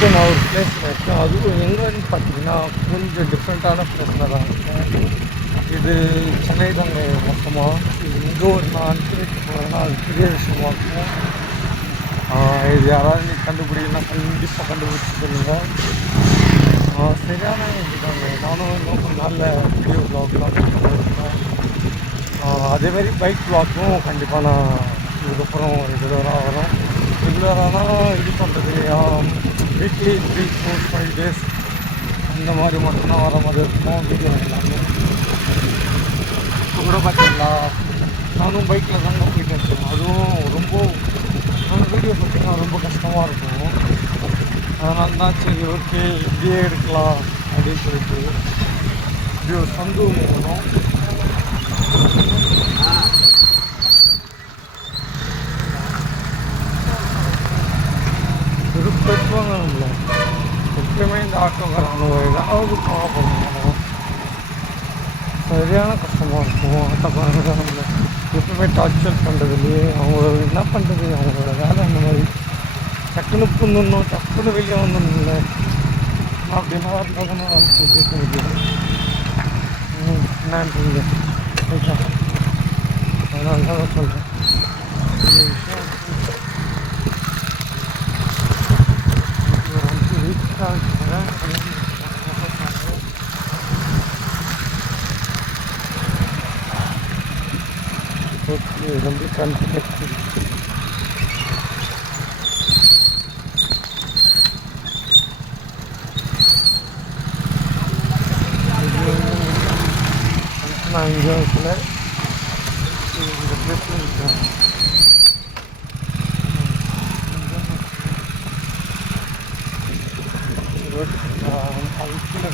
இப்போ நான் ஒரு பிளேஸில் இருக்கேன். அதுவும் எங்கேன்னு பார்த்தீங்கன்னா கொஞ்சம் டிஃப்ரெண்ட்டான பிளேஸில் தான் இருக்கேன். இது சென்னை தாங்க மொத்தமாக. இது இங்கே ஒரு நான் அனுப்பி வைக்க போகிறேன்னா அது பெரிய விஷயமா இருக்கும். இது யாராவது நீ கண்டுபிடிக்கலாம், கண்டிப்பாக கண்டுபிடிச்சி சொல்லுங்கள். சரியான இதுதாங்க. நானும் இன்னும் கொஞ்சம் நாளில் வீடியோ வ்ளாக்லாம் இருக்கேன். அதேமாரி பைக் வ்ளாக்கும் கண்டிப்பாக நான் இதுக்கப்புறம் ரெகுலராக வரும். ரெகுலரானால் இது பண்ணுறது வீக்லி 3, 4, 5 டேஸ் இந்த மாதிரி மட்டும்தான் வர மாதிரி இருக்கும் வீடியோ எல்லாமே. இப்போ கூட பார்த்தீங்களா நானும் பைக்கில் தாங்க போயிட்டு இருக்கேன். அதுவும் ரொம்ப அந்த வீடியோ பார்த்திங்கன்னா ரொம்ப கஷ்டமாக இருக்கும். அதனால தான் சரி ஓகே இப்படியே எடுக்கலாம் அப்படின்னு சொல்லிட்டு இப்படி ஒரு சந்து வேணும். திருப்பத்துவாங்க நம்மள எப்பயுமே இந்த ஆட்டோக்காரங்க ஏதாவது போகணும். சரியான கஷ்டமாக இருக்கும். ஆட்டோக்காரங்க நம்மளை எப்பவுமே டார்ச்சர் பண்ணுறதுலையே அவங்க என்ன பண்ணுறது, அவங்களோட வேலை அந்த மாதிரி டக்குன்னு புண்ணணும், டக்குன்னு வெளியே வந்துடணும்ல. அப்படின்னா இருந்தால் தானே பேச முடியும். என்னன்றீங்க ரைட்டா? அதனால தான் சொல்கிறேன் ஒரு விஷயம். வீக்காக இருக்கிறேன். ஓகே ரொம்ப கன்ஃபியூஸ். நான் இங்கே இருக்கல, இந்த பிளேஸில் இருக்கேன். அது கீழே